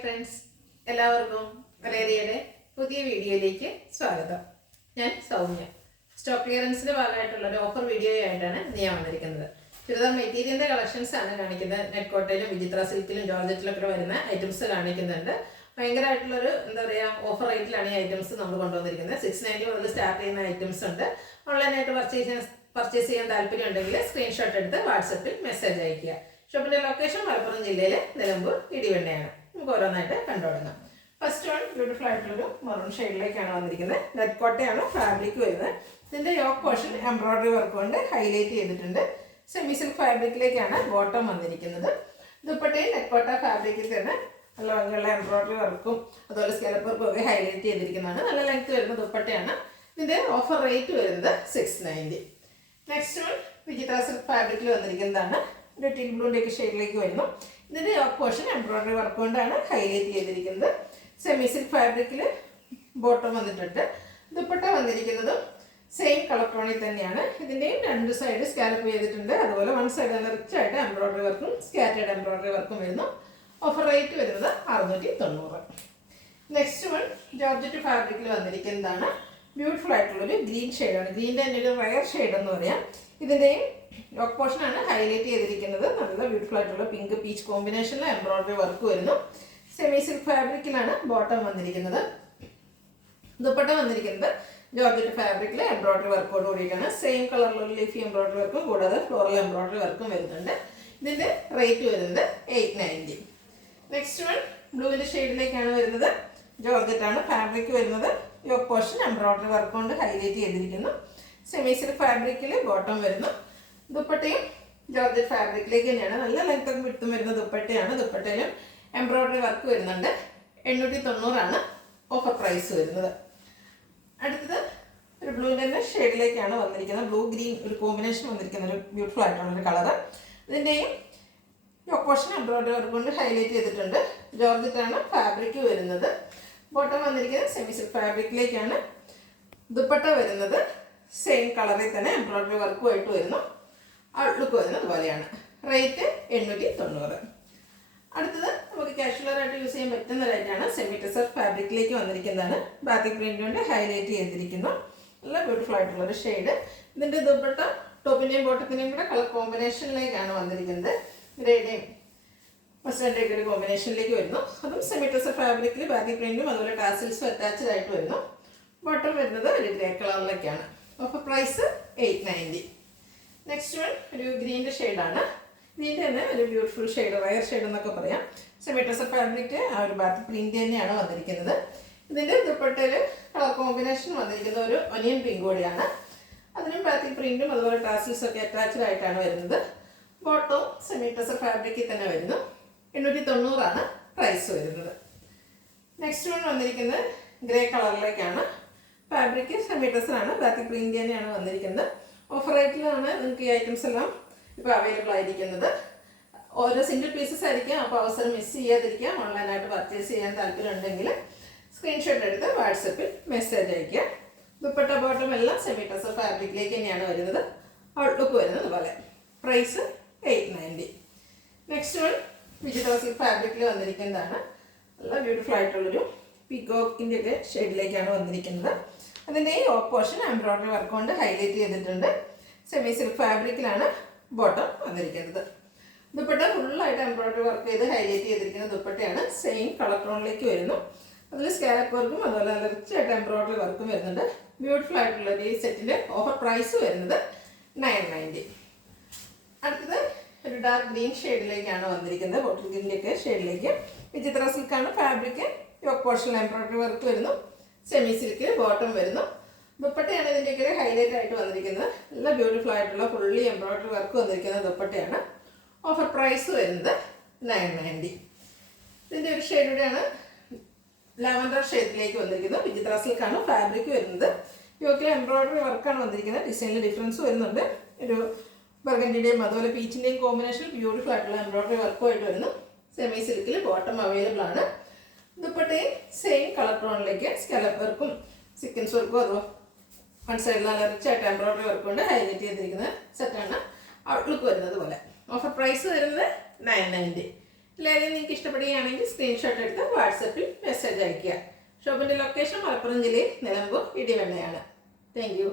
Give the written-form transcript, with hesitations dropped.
Friends, എല്ലാവർക്കും റേഡിയോയുടെ പുതിയ വീഡിയോയിലേക്ക് സ്വാഗതം. ഞാൻ സൗമ്യ. സ്റ്റോക്ക് ക്ലിയറൻസിന്റെ ഭാഗമായിട്ടുള്ള ഒരു ഓഫർ വീഡിയോ ആയിട്ടാണ് ഞാൻ വന്നിരിക്കുന്നത്. ചുരിദാർ മെറ്റീരിയലിന്റെ കളക്ഷൻസ് ആണ് കാണിക്കുന്നത്. നെറ്റ് കോട്ടയിലും വിചിത്ര സിൽക്കിലും ജോർജറ്റിലൊക്കെ വരുന്ന ഐറ്റംസ് കാണിക്കുന്നുണ്ട്. ഭയങ്കരമായിട്ടുള്ളൊരു ഓഫർ റേറ്റിലാണ് ഈ ഐറ്റംസ് നമ്മൾ കൊണ്ടുവന്നിരിക്കുന്നത്. 690 മുതൽ സ്റ്റാർട്ട് ചെയ്യുന്ന ഐറ്റംസ് ഉണ്ട്. ഓൺലൈനായിട്ട് പർച്ചേസ് ചെയ്യാൻ താല്പര്യം ഉണ്ടെങ്കിൽ സ്ക്രീൻഷോട്ട് എടുത്ത് വാട്സപ്പിൽ മെസ്സേജ് അയയ്ക്കുക. ഷോപ്പിന്റെ ലൊക്കേഷൻ മലപ്പുറം ജില്ലയിലെ നിലമ്പൂർ ഇടിവണ്ണയാണ്. നമുക്ക് ഓരോന്നായിട്ട് കണ്ടു തുടങ്ങാം. ഫസ്റ്റ് വൺ ബ്യൂട്ടിഫുൾ ആയിട്ടുള്ളൊരു മെറൂൺ ഷെയ്ഡിലേക്കാണ് വന്നിരിക്കുന്നത്. നെറ്റ് കോട്ടയാണ് ഫാബ്രിക് വരുന്നത്. ഇതിന്റെ യോക്ക് പോർഷൻ എംബ്രോയിഡറി വർക്ക് കൊണ്ട് ഹൈലൈറ്റ് ചെയ്തിട്ടുണ്ട്. സെമി സിൽക്ക് ഫാബ്രിക്കിലേക്കാണ് ബോട്ടം വന്നിരിക്കുന്നത്. ദുപ്പട്ടയും നെറ്റ് കോട്ട ഫാബ്രിക്കിൽ തന്നെ നല്ല ഭംഗിയുള്ള എംബ്രോയിഡറി വർക്കും അതുപോലെ സ്കാലപ്പ് വർക്കും ഒക്കെ ഹൈലൈറ്റ് ചെയ്തിരിക്കുന്നതാണ്. നല്ല ലെങ്ത് വരുന്ന ദുപ്പട്ടയാണ്. ഇതിന്റെ ഓഫർ റേറ്റ് വരുന്നത് 690. നെക്സ്റ്റ് വൺ വിചിത്ര സിൽക്ക് ഫാബ്രിക്കിൽ വന്നിരിക്കുന്നതാണ്. ഒരു ടീൽ ബ്ലൂവിൻ്റെയൊക്കെ ഷെയ്ഡിലേക്ക് വരുന്നു. ഇതിന്റെ യോക്ക് പോർഷൻ എംബ്രോയിഡറി വർക്ക് കൊണ്ടാണ് ഹൈലൈറ്റ് ചെയ്തിരിക്കുന്നത്. സെമി സിൽക്ക് ഫാബ്രിക്കിൽ ബോട്ടം വന്നിട്ടുണ്ട്. ദുപ്പട്ട വന്നിരിക്കുന്നതും സെയിം കളർ ടോണിൽ തന്നെയാണ്. ഇതിൻ്റെയും രണ്ട് സൈഡ് സ്കാലപ്പ് ചെയ്തിട്ടുണ്ട്. അതുപോലെ വൺ സൈഡ് നല്ല റിച്ച് ആയിട്ട് എംബ്രോയിഡറി വർക്കും സ്കാറ്റേഡ് എംബ്രോയിഡറി വർക്കും വരുന്നു. ഓഫർ റേറ്റ് വരുന്നത് 690. നെക്സ്റ്റ് വൺ ജോർജറ്റ് ഫാബ്രിക്കിൽ വന്നിരിക്കുന്നതാണ്. ബ്യൂട്ടിഫുൾ ആയിട്ടുള്ളൊരു ഗ്രീൻ ഷെയ്ഡാണ്. ഗ്രീൻ്റെ തന്നെ ഒരു റയർ ഷെയ്ഡ് എന്ന് പറയാം. ഇതിൻ്റെയും യോക്ക് പോർഷനാണ് ഹൈലൈറ്റ് ചെയ്തിരിക്കുന്നത്. നല്ല ബ്യൂട്ടിഫുൾ ആയിട്ടുള്ള പിങ്ക് പീച്ച് കോമ്പിനേഷനിൽ എംബ്രോയിഡറി വർക്ക് വരുന്നു. സെമി സിൽക്ക് ഫാബ്രിക്കിലാണ് ബോട്ടം വന്നിരിക്കുന്നത്. ദുപ്പട്ട വന്നിരിക്കുന്നത് ജോർജറ്റ് ഫാബ്രിക്കിൽ എംബ്രോയിഡറി വർക്കോട് കൂടിയിട്ടാണ്. സെയിം കളറിലുള്ള ലീഫി എംബ്രോയിഡറി വർക്കും കൂടാതെ ഫ്ലോറൽ എംബ്രോയിഡറി വർക്കും വരുന്നുണ്ട്. ഇതിൻ്റെ റേറ്റ് വരുന്നത് 890. നെക്സ്റ്റ് വൺ ബ്ലൂവിൻ്റെ ഷെയ്ഡിലേക്കാണ് വരുന്നത്. ജോർജറ്റ് ആണ് ഫാബ്രിക് വരുന്നത്. യോക്ക് പോർഷൻ എംബ്രോയിഡറി വർക്ക് കൊണ്ട് ഹൈലൈറ്റ് ചെയ്തിരിക്കുന്നു. സെമി സിൽക്ക് ഫാബ്രിക്കിൽ ബോട്ടം വരുന്നു. ദുപ്പട്ടയും ജോർജറ്റ് ഫാബ്രിക്കിലേക്ക് തന്നെയാണ്. നല്ല ലെങ്ത്തും വിട്ടും വരുന്ന ദുപ്പട്ടയാണ്. ദുപ്പട്ടയിലും എംബ്രോയിഡറി വർക്ക് വരുന്നുണ്ട്. 890 ഓഫർ പ്രൈസ് വരുന്നത്. അടുത്തത് ഒരു ബ്ലൂവിൻ്റെ തന്നെ ഷെയ്ഡിലേക്കാണ് വന്നിരിക്കുന്നത്. ബ്ലൂ ഗ്രീൻ ഒരു കോമ്പിനേഷൻ വന്നിരിക്കുന്ന ഒരു ബ്യൂട്ടിഫുൾ ആയിട്ടുള്ളൊരു കളറ്. ഇതിൻ്റെയും യോക്ക് പോർഷൻ എംബ്രോയിഡറി വർക്ക് കൊണ്ട് ഹൈലൈറ്റ് ചെയ്തിട്ടുണ്ട്. ജോർജറ്റാണ് ഫാബ്രിക് വരുന്നത്. ബോട്ടം വന്നിരിക്കുന്നത് സെമി സിൽക്ക് ഫാബ്രിക്കിലേക്കാണ്. ദുപ്പട്ട വരുന്നത് സെയിം കളറിൽ തന്നെ എംബ്രോയിഡറി വർക്കുമായിട്ട് വരുന്നു. ഔട്ട്ലുക്ക് വരുന്നത് അതുപോലെയാണ്. റേറ്റ് 890. അടുത്തത് നമുക്ക് കാഷ്വലറായിട്ട് യൂസ് ചെയ്യാൻ പറ്റുന്ന റേറ്റാണ്. സെമി ടെസർ ഫാബ്രിക്കിലേക്ക് വന്നിരിക്കുന്നതാണ്. ബാത്തിക് പ്രിന്റ് കൊണ്ട് ഹൈലൈറ്റ് ചെയ്തിരിക്കുന്നു. നല്ല ബ്യൂട്ടിഫുൾ ആയിട്ടുള്ളൊരു ഷെയ്ഡ്. ഇതിൻ്റെ ദുപ്പട്ട ടോപ്പിൻ്റെയും ബോട്ടത്തിൻ്റെയും കൂടെ കളർ കോമ്പിനേഷനിലേക്കാണ് വന്നിരിക്കുന്നത്. ഗ്രേഡേയും മസ്റ്റേർഡിൻ്റെയൊക്കെ ഒരു കോമ്പിനേഷനിലേക്ക് വരുന്നു. അതും സെമി ടെസർ ഫാബ്രിക്കിൽ ബാത്തിക് പ്രിന്റും അതുപോലെ ടാസിൽസും അറ്റാച്ച്ഡ് ആയിട്ട് വരുന്നു. ബോട്ടം വരുന്നത് ഒരു ഗ്രേ കളറിലേക്കാണ്. Offer price 890. നെക്സ്റ്റ് വൺ ഒരു ഗ്രീൻ്റെ ഷെയ്ഡാണ്. ഗ്രീൻ്റെ തന്നെ ഒരു ബ്യൂട്ടിഫുൾ ഷെയ്ഡ്, റയർ ഷെയ്ഡ് എന്നൊക്കെ പറയാം. സെമി ടെസർ ഫാബ്രിക് ആ ഒരു ബാത്തിക് പ്രിന്റ് തന്നെയാണ് വന്നിരിക്കുന്നത്. ഇതിൻ്റെ ദുപ്പട്ടയിൽ കളർ കോമ്പിനേഷൻ വന്നിരിക്കുന്ന ഒരു ഒനിയൻ പിങ്ക് കൂടിയാണ്. അതിനും ബാത്തിക് പ്രിന്റും അതുപോലെ ടാസിൽസും ഒക്കെ അറ്റാച്ച്ഡ് ആയിട്ടാണ് വരുന്നത്. ബോട്ടവും സെമി ടെസർ ഫാബ്രിക്കിൽ തന്നെ വരുന്നു. 890 പ്രൈസ് വരുന്നത്. നെക്സ്റ്റ് വൺ വന്നിരിക്കുന്നത് ഗ്രേ കളറിലേക്കാണ്. ഫാബ്രിക് സെമി ടെസർ ആണ്. ബാത്തിക് പ്രിന്റ് തന്നെയാണ് വന്നിരിക്കുന്നത്. ഓഫർ റേറ്റിലാണ് നിങ്ങൾക്ക് ഈ ഐറ്റംസ് എല്ലാം ഇപ്പോൾ അവൈലബിൾ ആയിരിക്കുന്നത്. ഓരോ സിംഗിൾ പീസസ് ആയിരിക്കാം. അപ്പോൾ അവസരം മിസ് ചെയ്യാതിരിക്കാം. ഓൺലൈനായിട്ട് പർച്ചേസ് ചെയ്യാൻ താല്പര്യം ഉണ്ടെങ്കിൽ സ്ക്രീൻഷോട്ട് എടുത്ത് വാട്സപ്പിൽ മെസ്സേജ് അയയ്ക്കുക. ദുപ്പട്ട ബോട്ടം എല്ലാം സെമി ടെസർ ഫാബ്രിക്കിലേക്ക് തന്നെയാണ് വരുന്നത്. ഔട്ട്ലുക്ക് വരുന്നത് പോലെ. പ്രൈസ് 890. നെക്സ്റ്റ് വൺ വിചിത്ര സിൽക്ക് ഫാബ്രിക്കിൽ വന്നിരിക്കുന്നതാണ്. നല്ല ബ്യൂട്ടിഫുൾ ആയിട്ടുള്ളൊരു പീകോക്കിൻ്റെ ഒക്കെ ഷെയ്ഡിലേക്കാണ് വന്നിരിക്കുന്നത്. അതിൻ്റെ ഈ യോക്ക് പോർഷൻ എംബ്രോയിഡറി വർക്ക് കൊണ്ട് ഹൈലൈറ്റ് ചെയ്തിട്ടുണ്ട്. സെമി സിൽക്ക് ഫാബ്രിക്കിലാണ് ബോട്ടം വന്നിരിക്കുന്നത്. ദുപ്പട്ട ഫുള്ളായിട്ട് എംബ്രോയിഡറി വർക്ക് ചെയ്ത് ഹൈലൈറ്റ് ചെയ്തിരിക്കുന്ന ദുപ്പട്ടയാണ്. സെയിം കളർ ടോണിലേക്ക് വരുന്നു. അതിൽ സ്കാലപ്പ് വർക്കും അതുപോലെ നല്ല റിച്ച് ആയിട്ട് എംബ്രോയിഡറി വർക്കും വരുന്നുണ്ട്. ബ്യൂട്ടിഫുൾ ആയിട്ടുള്ള ഈ സെറ്റിൻ്റെ ഓഫർ പ്രൈസ് വരുന്നത് 990. അടുത്തത് ഒരു ഡാർക്ക് ഗ്രീൻ ഷെയ്ഡിലേക്കാണ് വന്നിരിക്കുന്നത്. ബോട്ടിൽ ഗ്രീനിൻ്റെയൊക്കെ ഷെയ്ഡിലേക്ക്. വിചിത്ര സിൽക്കാണ് ഫാബ്രിക്. യോക്ക് പോർഷനിൽ എംബ്രോയിഡറി വർക്ക് വരുന്നു. സെമി സിൽക്കിൽ ബോട്ടം വരുന്നു. ദുപ്പട്ടയാണ് ഇതിൻ്റെയൊക്കെ ഹൈലൈറ്റ് ആയിട്ട് വന്നിരിക്കുന്നത്. നല്ല ബ്യൂട്ടിഫുൾ ആയിട്ടുള്ള ഫുള്ളി എംബ്രോയിഡറി വർക്ക് വന്നിരിക്കുന്ന ദുപ്പട്ടയാണ്. ഓഫർ പ്രൈസ് വരുന്നത് 990. ഇതിൻ്റെ ഒരു ഷെയ്ഡുടെയാണ് ലാവൻഡർ ഷെയ്ഡിലേക്ക് വന്നിരിക്കുന്നത്. വിചിത്ര സിൽക്കാണ് ഫാബ്രിക് വരുന്നത്. യോക്കിൽ എംബ്രോയിഡറി വർക്കാണ് വന്നിരിക്കുന്നത്. ഡിസൈനിൽ ഡിഫറൻസ് വരുന്നുണ്ട്. ഒരു ബർഗൻഡിയുടെയും അതുപോലെ പീച്ചിൻ്റെയും കോമ്പിനേഷൻ ബ്യൂട്ടിഫുൾ ആയിട്ടുള്ള എംബ്രോയിഡറി വർക്കുമായിട്ട് വരുന്നു. സെമി സിൽക്കിൽ ബോട്ടം അവൈലബിൾ ആണ്. ദുപ്പട്ടയും സെയിം കളർ ടോണിലേക്ക് സ്കാലപ്പ് വർക്കും സീക്വൻസ് വർക്കും അതുപോലെ വൺ സൈഡിൽ നല്ല റിച്ച് ആയിട്ട് എംബ്രോയിഡറി വർക്ക് കൊണ്ട് ഹൈലൈറ്റ് ചെയ്തിരിക്കുന്ന സെറ്റാണ്. ഔട്ട്ലുക്ക് വരുന്നത് പോലെ. ഓഫർ പ്രൈസ് വരുന്നത് 990. ഇതിലേതെങ്കിലും നിങ്ങൾക്ക് ഇഷ്ടപ്പെടുകയാണെങ്കിൽ സ്ക്രീൻഷോട്ട് എടുത്ത് വാട്സപ്പിൽ മെസ്സേജ് അയയ്ക്കുക. ഷോപ്പിൻ്റെ ലൊക്കേഷൻ മലപ്പുറം ജില്ലയിൽ നിലമ്പൂർ ഇടിവണ്ണയാണ്. Thank you.